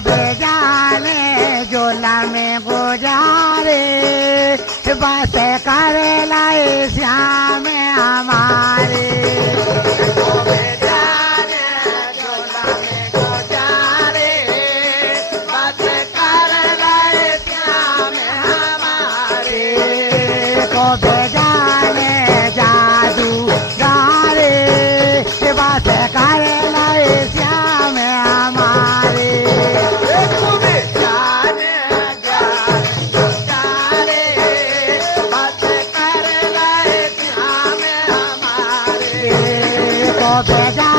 भेजाने झोला में गुजारे बस कर लाए श्याम हमारे को भेजाने झोला में गुजारे बस कर लाए श्याम हमारे को भेजाने जादू गारे बस कर लाए श्याम हमारे को भेजाने को भेजा